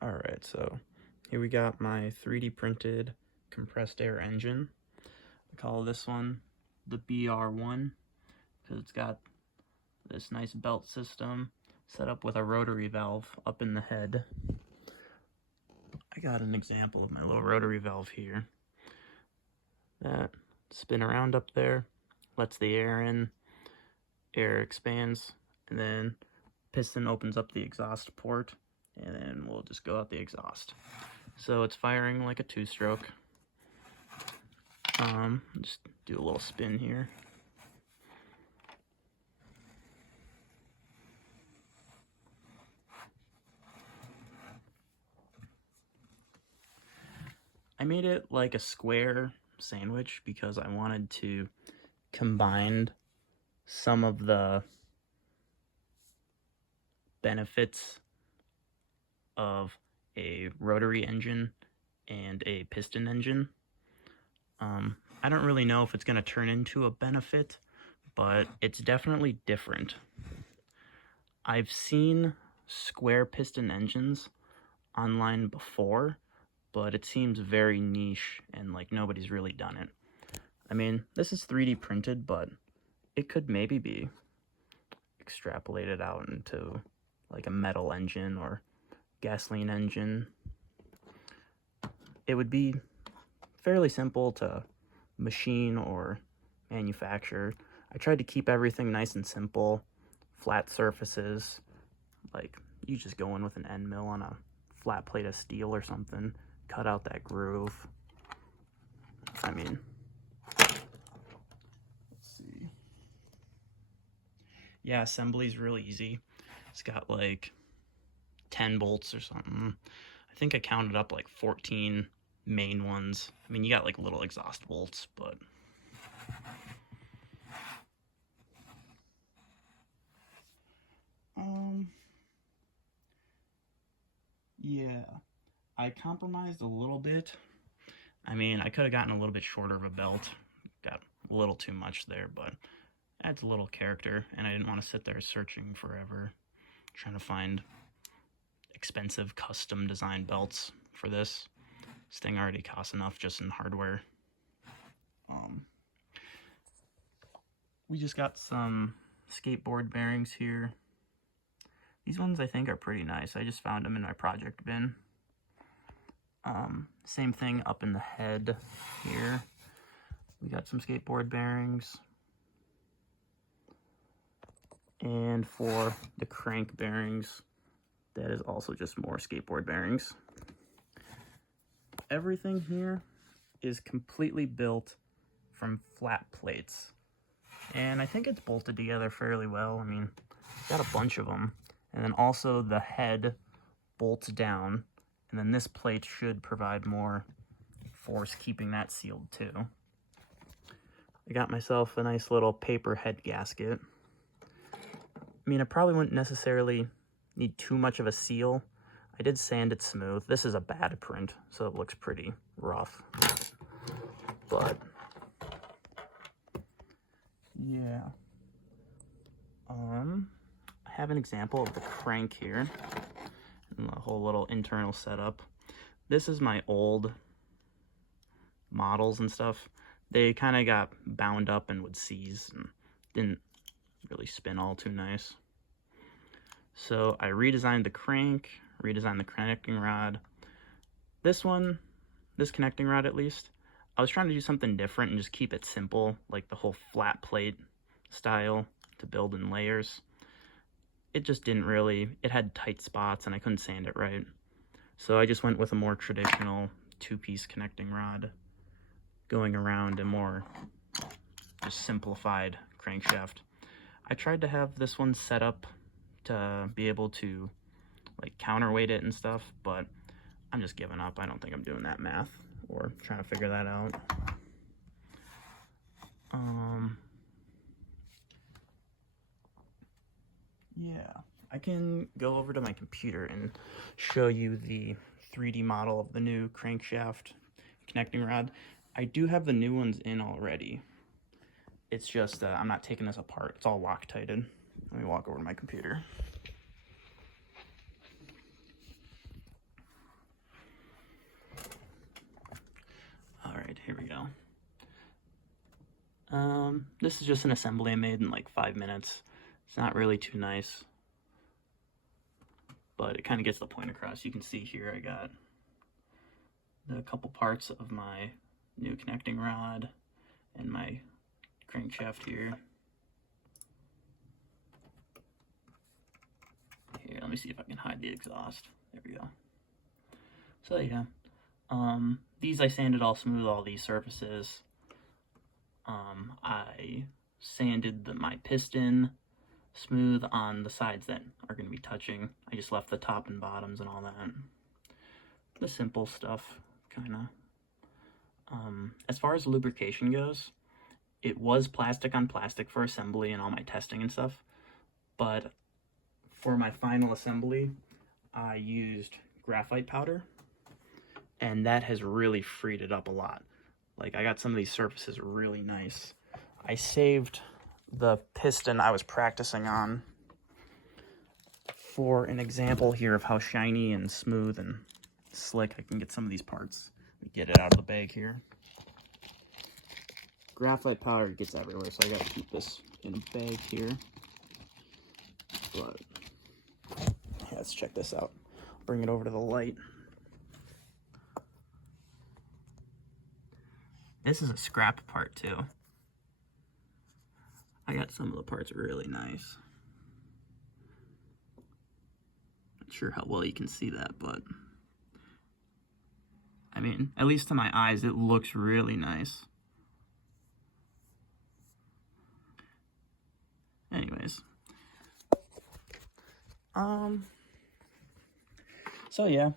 Alright, so here we got my 3D printed compressed air engine. I call this one the BR1 because it's got this nice belt system set up with a rotary valve up in the head. I got an example of my little rotary valve here. That spin around up there, lets the air in, air expands, and then piston opens up the exhaust port, and then we'll just go out the exhaust. So it's firing like a two-stroke. Just do a little spin here. I made it like a square sandwich because I wanted to combine some of the benefits of a rotary engine and a piston engine. I don't really know if it's going to turn into a benefit, but it's definitely different. I've seen square piston engines online before, but it seems very niche and like nobody's really done it. I mean, this is 3D printed, but it could maybe be extrapolated out into like a metal engine or gasoline engine. It would be fairly simple to machine or manufacture. I tried to keep everything nice and simple, flat surfaces, like you just go in with an end mill on a flat plate of steel or something, cut out that groove. I mean, let's see. Yeah, assembly's really easy. It's got like 10 bolts or something. I think I counted up like 14 main ones. I mean, you got like little exhaust bolts, but yeah, I compromised a little bit. I mean, I could have gotten a little bit shorter of a belt. Got a little too much there, but adds a little character, and I didn't want to sit there searching forever, trying to find expensive custom designed belts for this. This thing already costs enough just in hardware. We just got some skateboard bearings here. These ones I think are pretty nice. I just found them in my project bin. Same thing up in the head here. We got some skateboard bearings. And for the crank bearings, that is also just more skateboard bearings. Everything here is completely built from flat plates. And I think it's bolted together fairly well. I mean, got a bunch of them. And then also the head bolts down. And then this plate should provide more force keeping that sealed too. I got myself a nice little paper head gasket. I mean, I probably wouldn't necessarily need too much of a seal. I did sand it smooth. This is a bad print, so it looks pretty rough. But yeah. I have an example of the crank here and the whole little internal setup. This is my old models and stuff. They kind of got bound up and would seize and didn't really spin all too nice. So I redesigned the crank, redesigned the connecting rod. This one, this connecting rod at least, I was trying to do something different and just keep it simple, like the whole flat plate style to build in layers. It just didn't really, it had tight spots and I couldn't sand it right. So I just went with a more traditional two-piece connecting rod, going around a more just simplified crankshaft. I tried to have this one set up to be able to like counterweight it and stuff, but I'm just giving up. I don't think I'm doing that math or trying to figure that out. Yeah, I can go over to my computer and show you the 3D model of the new crankshaft connecting rod. I do have the new ones in already. It's just I'm not taking this apart. It's all Loctited. Let me walk over to my computer. this is just an assembly I made in like 5 minutes. It's not really too nice, but it kind of gets the point across. You can see here I got the couple parts of my new connecting rod and my crankshaft here. Here, let me see if I can hide the exhaust. There we go. So yeah, these I sanded all smooth, all these surfaces. I sanded my piston smooth on the sides that are going to be touching. I just left the top and bottoms and all that. The simple stuff, kind of. As far as lubrication goes, it was plastic on plastic for assembly and all my testing and stuff, but for my final assembly, I used graphite powder, and that has really freed it up a lot. Like, I got some of these surfaces really nice. I saved the piston I was practicing on for an example here of how shiny and smooth and slick I can get some of these parts. Let me get it out of the bag here. Graphite powder gets everywhere, so I gotta keep this in a bag here. But yeah, let's check this out. Bring it over to the light. This is a scrap part too. I got some of the parts really nice. Not sure how well you can see that, but I mean, at least to my eyes, it looks really nice. Anyways. So yeah,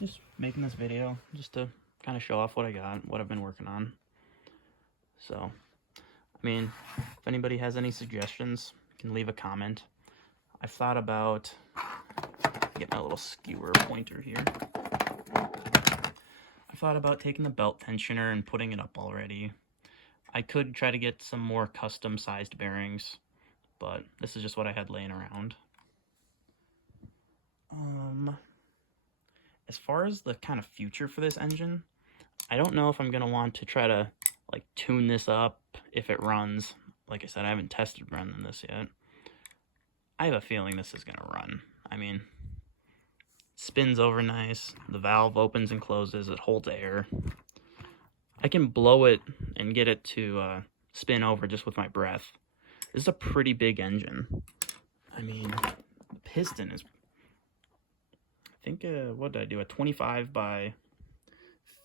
just making this video just to kind of show off what I got, what I've been working on. So, I mean, if anybody has any suggestions, you can leave a comment. I've thought about, get my little skewer pointer here. I've thought about taking the belt tensioner and putting it up already. I could try to get some more custom sized bearings, but this is just what I had laying around. As far as the kind of future for this engine, I don't know if I'm gonna want to try to like tune this up if it runs. Like I said, I haven't tested running this yet. I have a feeling this is gonna run. I mean, spins over nice, the valve opens and closes, it holds air. I can blow it and get it to spin over just with my breath. This is a pretty big engine. I mean, the piston is, I think, what did I do? A 25 by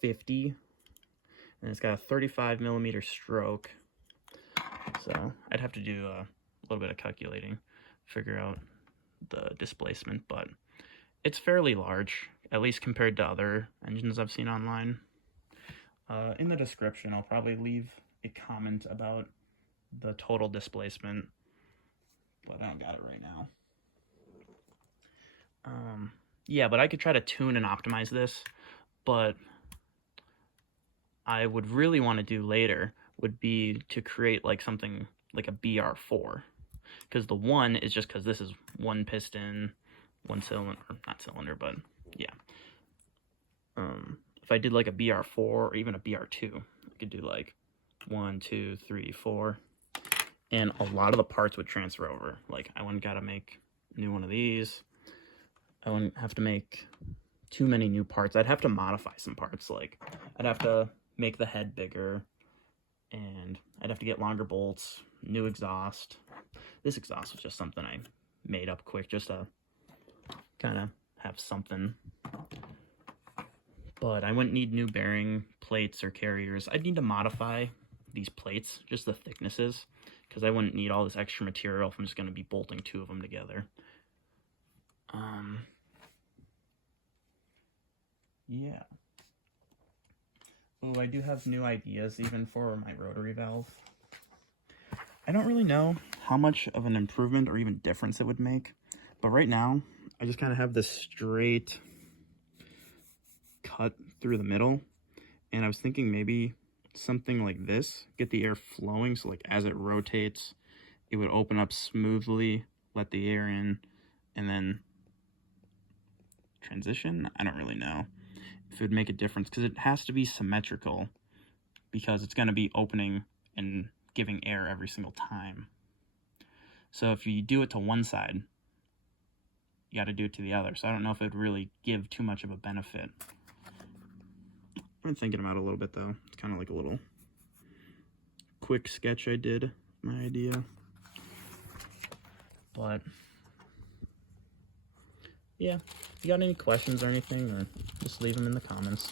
50. And it's got a 35 millimeter stroke. So I'd have to do a little bit of calculating, figure out the displacement, but it's fairly large, at least compared to other engines I've seen online. In the description, I'll probably leave a comment about the total displacement, but I don't got it right now. Yeah, but I could try to tune and optimize this, but I would really want to do later would be to create like something like a BR4, because the one is just because this is one piston, one cylinder, not cylinder, but yeah. If I did like a BR4 or even a BR2, I could do like 1, 2, 3, 4, and a lot of the parts would transfer over. Like, I wouldn't gotta make a new one of these. I wouldn't have to make too many new parts. I'd have to modify some parts. Like, I'd have to make the head bigger, and I'd have to get longer bolts, new exhaust. This exhaust was just something I made up quick just to kind of have something. But I wouldn't need new bearing plates or carriers. I'd need to modify these plates, just the thicknesses, because I wouldn't need all this extra material if I'm just going to be bolting 2 of them together. Yeah. Oh, I do have new ideas even for my rotary valve. I don't really know how much of an improvement or even difference it would make, but right now I just kind of have this straight cut through the middle, and I was thinking maybe something like this, get the air flowing, so like as it rotates it would open up smoothly, let the air in, and then transition. I don't really know if it would make a difference, because it has to be symmetrical, because it's going to be opening and giving air every single time. So if you do it to one side, you got to do it to the other. So I don't know if it would really give too much of a benefit. I've been thinking about it a little bit though. It's kind of like a little quick sketch I did, my idea. But yeah, if you got any questions or anything, or just leave them in the comments.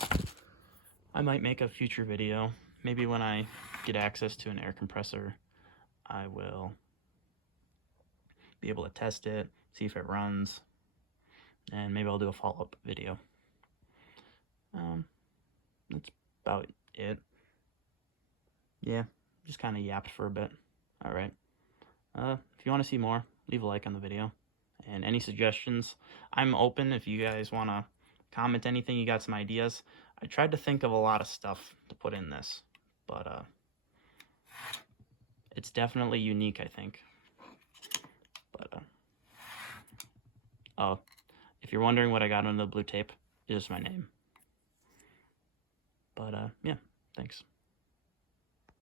I might make a future video. Maybe when I get access to an air compressor, I will be able to test it, see if it runs, and maybe I'll do a follow-up video. That's about it. Yeah, just kind of yapped for a bit. Alright. If you want to see more, leave a like on the video. And any suggestions, I'm open if you guys want to comment anything, you got some ideas. I tried to think of a lot of stuff to put in this, but it's definitely unique, I think. But oh, if you're wondering what I got on the blue tape, it's just my name. But yeah, thanks.